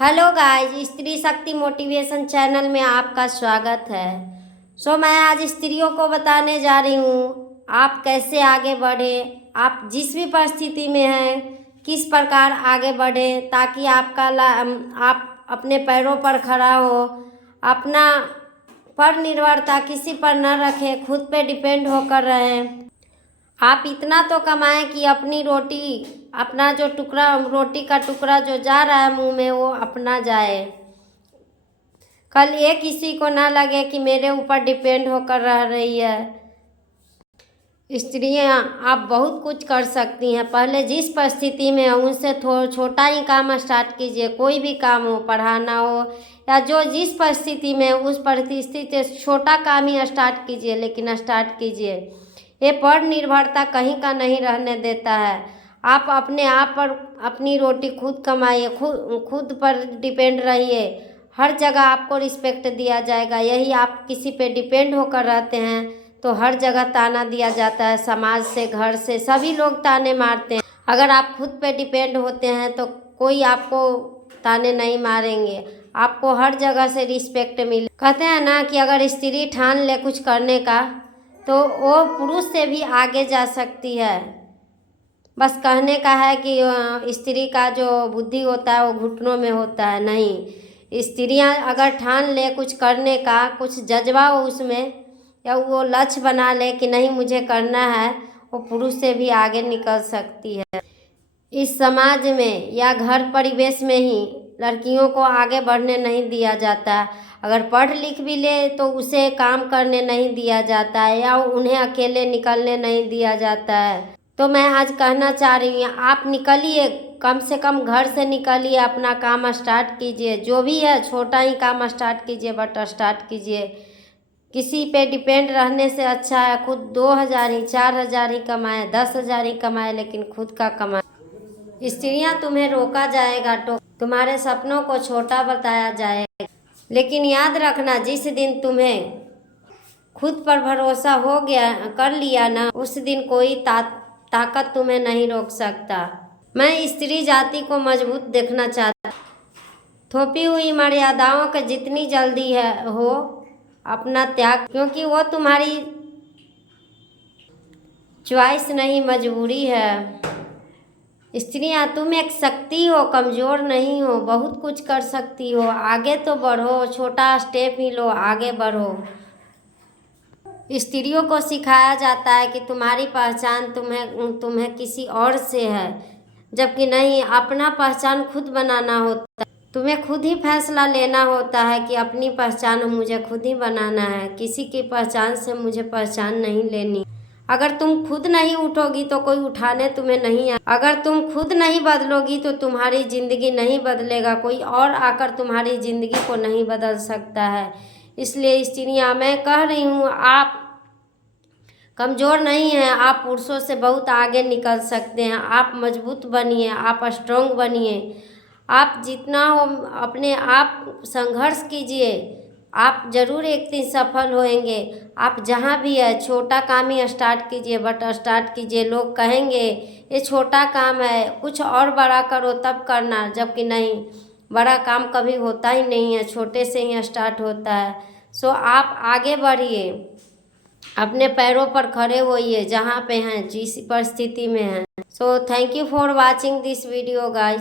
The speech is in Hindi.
हेलो गाइस, स्त्री शक्ति मोटिवेशन चैनल में आपका स्वागत है। मैं आज स्त्रियों को बताने जा रही हूँ आप कैसे आगे बढ़े। आप जिस भी परिस्थिति में हैं किस प्रकार आगे बढ़े ताकि आप अपने पैरों पर खड़ा हो, अपना पर निर्भरता किसी पर न रखें, खुद पे डिपेंड होकर रहें। आप इतना तो कमाएं कि अपनी रोटी, अपना जो टुकड़ा, रोटी का टुकड़ा जो जा रहा है मुंह में, वो अपना जाए। कल ये किसी को ना लगे कि मेरे ऊपर डिपेंड होकर रह रही है। स्त्रियां, आप बहुत कुछ कर सकती हैं। पहले जिस परिस्थिति में हो उनसे छोटा ही काम स्टार्ट कीजिए। कोई भी काम हो, पढ़ाना हो या जो जिस परिस्थिति में उस परिस्थिति से छोटा काम ही स्टार्ट कीजिए, लेकिन स्टार्ट कीजिए। ये पर निर्भरता कहीं का नहीं रहने देता है। आप अपने आप पर अपनी रोटी खुद कमाइए, खुद पर डिपेंड रहिए। हर जगह आपको रिस्पेक्ट दिया जाएगा। यही आप किसी पे डिपेंड होकर रहते हैं तो हर जगह ताना दिया जाता है। समाज से, घर से, सभी लोग ताने मारते हैं। अगर आप खुद पे डिपेंड होते हैं तो कोई आपको ताने नहीं मारेंगे, आपको हर जगह से रिस्पेक्ट मिले। कहते हैं ना कि अगर स्त्री ठान ले कुछ करने का तो वो पुरुष से भी आगे जा सकती है। बस कहने का है कि स्त्री का जो बुद्धि होता है वो घुटनों में होता है। नहीं, स्त्रियां अगर ठान ले कुछ करने का, कुछ जज्बा हो उसमें, या वो लक्ष्य बना ले कि नहीं मुझे करना है, वो पुरुष से भी आगे निकल सकती है। इस समाज में या घर परिवेश में ही लड़कियों को आगे बढ़ने नहीं दिया जाता। अगर पढ़ लिख भी ले तो उसे काम करने नहीं दिया जाता है या उन्हें अकेले निकलने नहीं दिया जाता है। तो मैं आज कहना चाह रही हूँ, आप निकलिए, कम से कम घर से निकलिए, अपना काम स्टार्ट कीजिए। जो भी है छोटा ही काम स्टार्ट कीजिए, बट स्टार्ट कीजिए। किसी पे डिपेंड रहने से अच्छा है खुद 2000 ही, 4000 ही कमाए, 10,000 ही कमाए, लेकिन खुद का कमाए। स्त्रियां, तुम्हें रोका जाएगा तो तुम्हारे सपनों को छोटा बताया जाएगा, लेकिन याद रखना जिस दिन तुम्हें खुद पर भरोसा हो गया, कर लिया ना, उस दिन कोई ताकत तुम्हें नहीं रोक सकता। मैं स्त्री जाति को मजबूत देखना चाहता। थोपी हुई मर्यादाओं के जितनी जल्दी हो अपना त्याग, क्योंकि वो तुम्हारी चॉइस नहीं, मजबूरी है। स्त्रियां, तुम एक शक्ति हो, कमज़ोर नहीं हो, बहुत कुछ कर सकती हो। आगे तो बढ़ो, छोटा स्टेप ही लो, आगे बढ़ो। स्त्रियों को सिखाया जाता है कि तुम्हारी पहचान तुम्हें किसी और से है, जबकि नहीं, अपना पहचान खुद बनाना होता है। तुम्हें खुद ही फैसला लेना होता है कि अपनी पहचान मुझे खुद ही बनाना है, किसी की पहचान से मुझे पहचान नहीं लेनी। अगर तुम खुद नहीं उठोगी तो कोई उठाने तुम्हें नहीं अगर तुम खुद नहीं बदलोगी तो तुम्हारी ज़िंदगी नहीं बदलेगा, कोई और आकर तुम्हारी ज़िंदगी को नहीं बदल सकता है। इसलिए स्त्रियां, मैं कह रही हूँ, आप कमज़ोर नहीं हैं, आप पुरुषों से बहुत आगे निकल सकते हैं। आप मजबूत बनिए, आप स्ट्रॉन्ग बनिए। आप जितना हो अपने आप संघर्ष कीजिए, आप ज़रूर एक दिन सफल होएंगे। आप जहाँ भी है छोटा काम ही स्टार्ट कीजिए, बट स्टार्ट कीजिए। लोग कहेंगे ये छोटा काम है, कुछ और बड़ा करो तब करना, जबकि नहीं, बड़ा काम कभी होता ही नहीं है, छोटे से ही स्टार्ट होता है। आप आगे बढ़िए, अपने पैरों पर खड़े होइए, जहाँ पे हैं, जिस परिस्थिति में हैं। Thank you for watching this video guys.